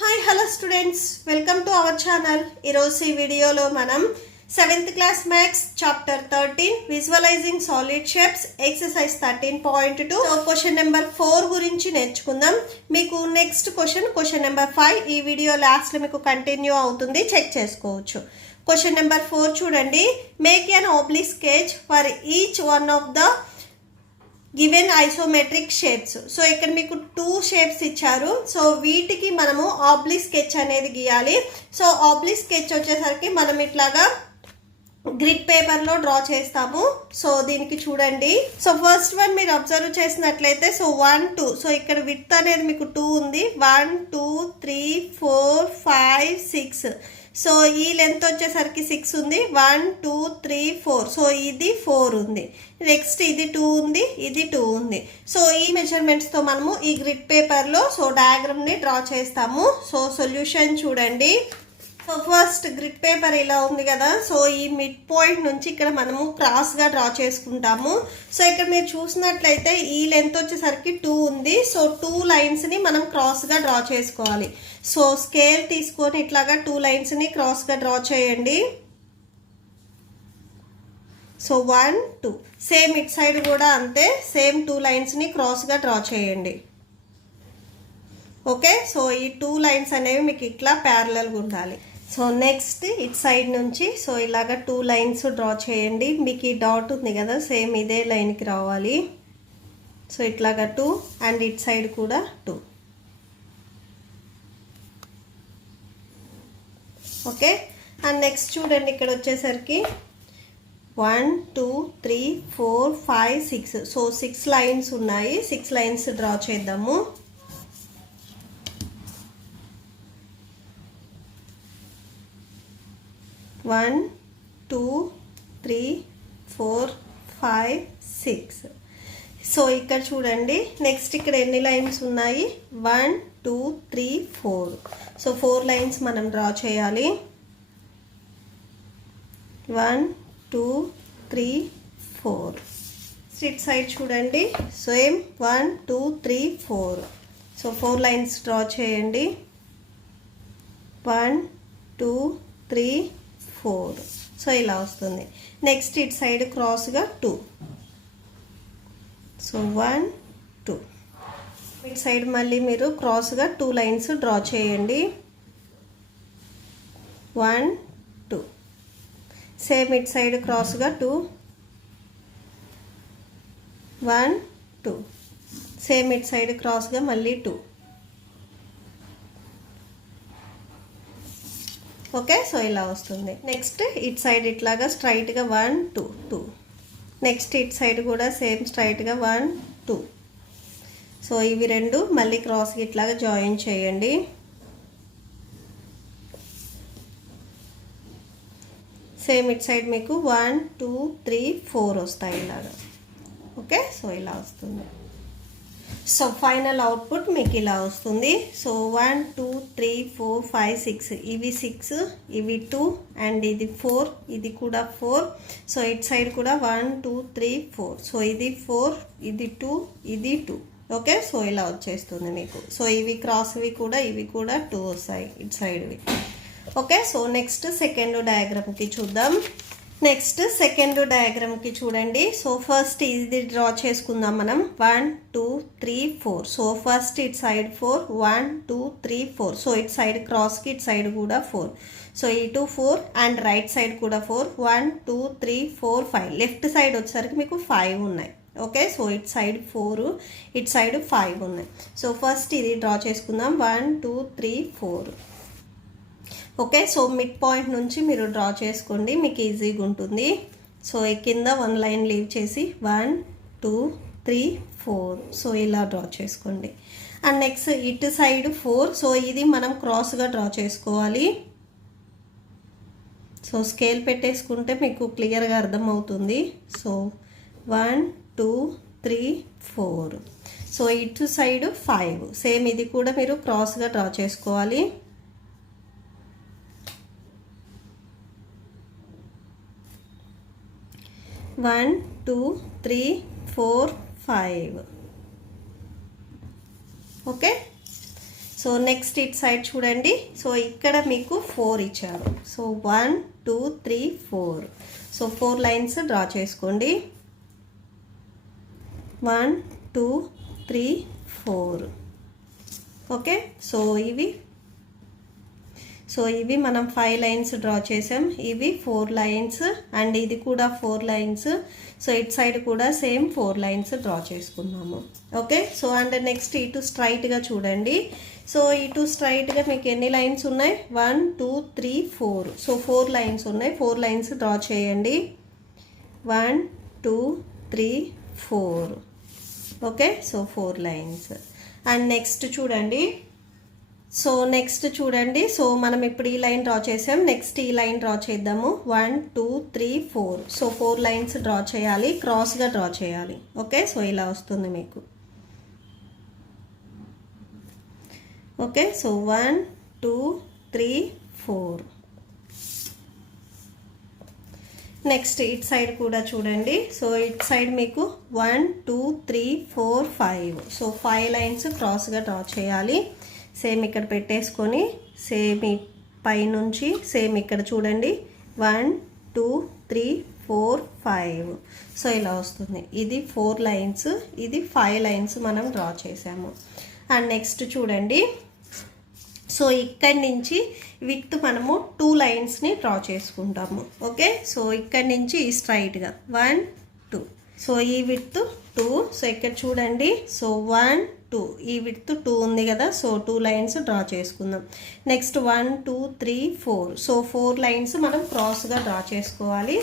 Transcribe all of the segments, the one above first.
Hi hello students, welcome to our channel. ఈరోజు ఈ వీడియోలో మనం 7th class maths chapter 13 visualising solid shapes exercise 13.2 question number 4 గురించి నేర్చుకుందాం. మీకు నెక్స్ట్ క్వశ్చన్ నెంబర్ 5 ఈ వీడియో లాస్ట్లో మీకు కంటిన్యూ అవుతుంది, చెక్ చేసుకోవచ్చు. క్వశ్చన్ నెంబర్ 4 చూడండి. Make an oblique sketch for each one of the given isometric shapes. So ఇక్కడ మీకు 2 షేప్స్ ఇచ్చారు. సో వీటికి మనము ఆబ్లిక్ స్కెచ్ అనేది గీయాలి. సో ఆబ్లిక్ స్కెచ్ వచ్చేసరికి మనం ఇట్లాగా గ్రిడ్ పేపర్లో డ్రా చేస్తాము. సో దీనికి చూడండి. సో ఫస్ట్ వన్ మీరు అబ్జర్వ్ చేసినట్లయితే సో 1 2 సో ఇక్కడ విడ్త్ అనేది మీకు 2 ఉంది. 1 2 3 4 5 6 సో ఈ లెంత్ వచ్చేసరికి 6 ఉంది. 1 2 3 4 సో ఇది 4 ఉంది. నెక్స్ట్ ఇది 2 ఉంది, ఇది 2 ఉంది. సో ఈ మెజర్మెంట్స్తో మనము ఈ గ్రిడ్ పేపర్లో సో డయాగ్రామ్ని డ్రా చేస్తాము. సో సొల్యూషన్ చూడండి. సో ఫస్ట్ గ్రిడ్ పేపర్ ఇలా ఉంది కదా. సో ఈ మిడ్ పాయింట్ నుంచి ఇక్కడ మనము క్రాస్గా డ్రా చేసుకుంటాము. సో ఇక్కడ మీరు చూసినట్లయితే ఈ లెంత్ వచ్చేసరికి 2 ఉంది. సో 2 లైన్స్ని మనం క్రాస్గా డ్రా చేసుకోవాలి. సో స్కేల్ తీసుకొని ఇట్లాగా 2 లైన్స్ని క్రాస్గా డ్రా చేయండి. సో 1 2 సేమ్ ఇట్ సైడ్ కూడా అంతే, సేమ్ 2 లైన్స్ని క్రాస్గా డ్రా చేయండి. ఓకే, సో ఈ 2 లైన్స్ అనేవి మీకు ఇట్లా ప్యారలల్గా ఉండాలి. సో నెక్స్ట్ ఇట్ సైడ్ నుంచి సో ఇలాగా 2 లైన్స్ డ్రా చేయండి. మీకు ఈ డాట్ ఉంది కదా, సేమ్ ఇదే లైన్కి రావాలి. సో ఇట్లాగా 2 అండ్ ఇట్ సైడ్ కూడా 2. ఓకే, అండ్ నెక్స్ట్ చూడండి ఇక్కడ వచ్చేసరికి 1 2 3 4 5 6 సో 6 లైన్స్ ఉన్నాయి. 6 లైన్స్ డ్రా చేద్దాము. 1 2 3 4 5 6 సో ఇక్కడ చూడండి. నెక్స్ట్ ఇక్కడ ఎన్ని లైన్స్ ఉన్నాయి? 1 2 3 4 సో 4 లైన్స్ మనం డ్రా చేయాలి. 1 2 3 4 స్ట్రైట్ సైడ్ చూడండి. సేమ్ 1 2 3 4 సో 4 లైన్స్ డ్రా చేయండి. 1 2 3 4 సో ఇలా వస్తుంది. నెక్స్ట్ ఇట్ సైడ్ క్రాస్గా 2 సో 1 2 ఇట్ సైడ్ మళ్ళీ మీరు క్రాస్గా 2 లైన్స్ డ్రా చేయండి. 1 2 సేమ్ ఇట్ సైడ్ క్రాస్గా 2 1 2 సేమ్ ఇట్ సైడ్ క్రాస్గా మళ్ళీ 2. ఓకే, సో ఇలా వస్తుంది. నెక్స్ట్ ఇట్ సైడ్ ఇట్లాగా స్ట్రైట్గా 1 2 2 నెక్స్ట్ ఇట్ సైడ్ కూడా సేమ్ స్ట్రైట్గా 1 2 సో ఇవి రెండు మళ్ళీ క్రాస్కి ఇట్లాగా జాయిన్ చేయండి. సేమ్ ఇట్ సైడ్ మీకు 1 2 3 4 వస్తాయి ఇలాగా. ఓకే, సో ఇలా వస్తుంది. సో ఫైనల్ అవుట్పుట్ మీకు ఇలా వస్తుంది. సో 1 2 3 4 5 6 ఇవి 6 ఇవి 2 అండ్ ఇది 4 ఇది కూడా 4 సో ఇట్ సైడ్ కూడా 1 2 3 4 సో ఇది 4 ఇది 2 ఇది 2. ఓకే, సో ఇలా వచ్చేస్తుంది మీకు. సో ఇవి క్రాస్వి కూడా ఇవి కూడా 2 వస్తాయి ఇట్ సైడ్వి. ఓకే, సో నెక్స్ట్ సెకండ్ డయాగ్రామ్కి చూద్దాం. నెక్స్ట్ సెకండ్ డయాగ్రామ్కి చూడండి. సో ఫస్ట్ ఇది డ్రా చేసుకుందాం మనం. 1 2 3 4 so first each side 4 1 2 3 4 so each side క్రాస్కి ఇట్ సైడ్ కూడా 4 సో ఇటు 4 అండ్ రైట్ సైడ్ కూడా 4 1 2 3 4 5 లెఫ్ట్ సైడ్ వచ్చేసరికి మీకు 5 ఉన్నాయి. Okay, so each side 4 it side 5 ఉన్నాయి. సో ఫస్ట్ ఇది డ్రా చేసుకుందాం. 1 2 3 4 ఓకే, సో మిడ్ పాయింట్ నుంచి మీరు డ్రా చేసుకోండి, మీకు ఈజీగా ఉంటుంది. సో కింద 1 లైన్ లీవ్ చేసి 1 2 3 4 సో ఇలా డ్రా చేసుకోండి. అండ్ నెక్స్ట్ ఇటు సైడ్ 4 సో ఇది మనం క్రాస్గా డ్రా చేసుకోవాలి. సో స్కేల్ పెట్టేసుకుంటే మీకు క్లియర్గా అర్థమవుతుంది. సో 1 2 3 4 సో ఇటు సైడ్ 5 సేమ్ ఇది కూడా మీరు క్రాస్గా డ్రా చేసుకోవాలి. 1 2 3 4 5 okay, so next it side చూడండి. సో ఇక్కడ మీకు 4 ఇచ్చారు. సో 1 2 3 4. సో 4 లైన్స్ డ్రా చేసుకోండి. 1 2 3 4. ఓకే, సో ఇవి మనం 5 లైన్స్ డ్రా చేసాం. ఇవి 4 లైన్స్ అండ్ ఇది కూడా 4 లైన్స్. సో ఇట్ సైడ్ కూడా సేమ్ 4 లైన్స్ డ్రా చేసుకున్నాము. ఓకే, సో అండ్ నెక్స్ట్ ఇటు స్ట్రైట్గా చూడండి. సో ఇటు స్ట్రైట్గా మీకు ఎన్ని లైన్స్ ఉన్నాయి? 1 2 3 4. సో 4 లైన్స్ ఉన్నాయి. 4 లైన్స్ డ్రా చేయండి. 1 2 3 4. Okay, so 4 lines. And next చూడండి. సో మనం ఇప్పుడు ఈ లైన్ డ్రా చేసాం. నెక్స్ట్ ఈ లైన్ డ్రా చేద్దాము. 1 2 3 4. సో 4 లైన్స్ డ్రా చేయాలి, క్రాస్గా డ్రా చేయాలి. ఓకే, సో ఇలా వస్తుంది మీకు. Okay, so 1 2 3 4. Next it side కూడా చూడండి. సో ఇట్ సైడ్ మీకు 1 2 3 4 5. సో 5 లైన్స్ క్రాస్గా డ్రా చేయాలి. సేమ్ ఇక్కడ పెట్టేసుకొని సేమ్ పైనుంచి సేమ్ ఇక్కడ చూడండి. 1 2 3 4 5. సో ఇలా వస్తుంది. ఇది 4 లైన్స్, ఇది 5 లైన్స్ మనం డ్రా చేసాము. అండ్ నెక్స్ట్ చూడండి. సో ఇక్కడి నుంచి విత్ మనము 2 లైన్స్ని డ్రా చేసుకుంటాము. ఓకే, సో ఇక్కడి నుంచి స్ట్రైట్గా 1 2. సో ఈ విత్ 2. సో ఇక్కడ చూడండి. సో 1 2, ఈ విత్ 2 ఉంది కదా. సో 2 లైన్స్ డ్రా చేసుకుందాం. నెక్స్ట్ 1 2 3 4. సో 4 లైన్స్ మనం క్రాస్గా డ్రా చేసుకోవాలి.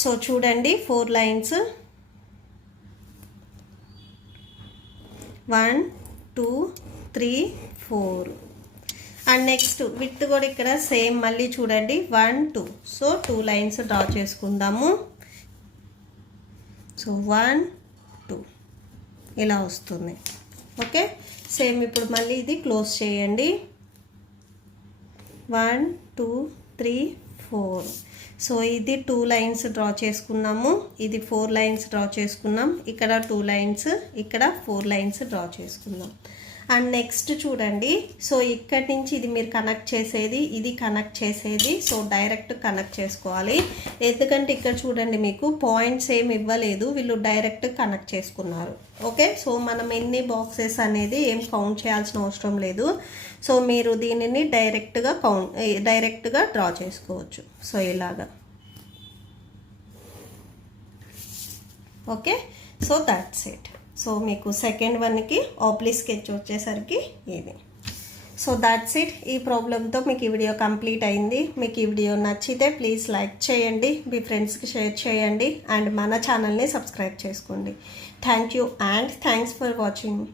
సో చూడండి 4 లైన్స్. 1 2 3 4. అండ్ నెక్స్ట్ విత్ కూడా ఇక్కడ సేమ్ మళ్ళీ చూడండి 1 2. సో 2 లైన్స్ డ్రా చేసుకుందాము. సో 1 2 ఇలా వస్తుంది. ఓకే, సేమ్ ఇప్పుడు మళ్ళీ ఇది క్లోజ్ చేయండి. 1 2 3 4. సో ఇది 2 లైన్స్ డ్రా చేసుకున్నాము. ఇది 4 లైన్స్ డ్రా చేసుకున్నాం. ఇక్కడ 2 లైన్స్, ఇక్కడ 4 లైన్స్ డ్రా చేసుకున్నాం. అండ్ నెక్స్ట్ చూడండి. సో ఇక్కడి నుంచి ఇది మీరు కనెక్ట్ చేసేది, ఇది కనెక్ట్ చేసేది. సో డైరెక్ట్ కనెక్ట్ చేసుకోవాలి. ఎందుకంటే ఇక్కడ చూడండి మీకు పాయింట్స్ ఏమి ఇవ్వలేదు, వీళ్ళు డైరెక్ట్ కనెక్ట్ చేసుకున్నారు. ఓకే, సో మనం ఎన్ని బాక్సెస్ అనేది ఏం కౌంట్ చేయాల్సిన అవసరం లేదు. సో మీరు దీనిని డైరెక్ట్గా డ్రా చేసుకోవచ్చు. సో ఇలాగా. Okay, so that's it. So మీకు సెకండ్ వన్కి ఆబ్లిక్ స్కెచ్ వచ్చేసరికి ఇది. So that's it. ఈ ప్రాబ్లంతో మీకు ఈ వీడియో కంప్లీట్ అయింది. మీకు ఈ వీడియో నచ్చితే ప్లీజ్ లైక్ చేయండి, మీ ఫ్రెండ్స్కి షేర్ చేయండి అండ్ మన ఛానల్ని సబ్స్క్రైబ్ చేసుకోండి. Thank you and thanks for watching.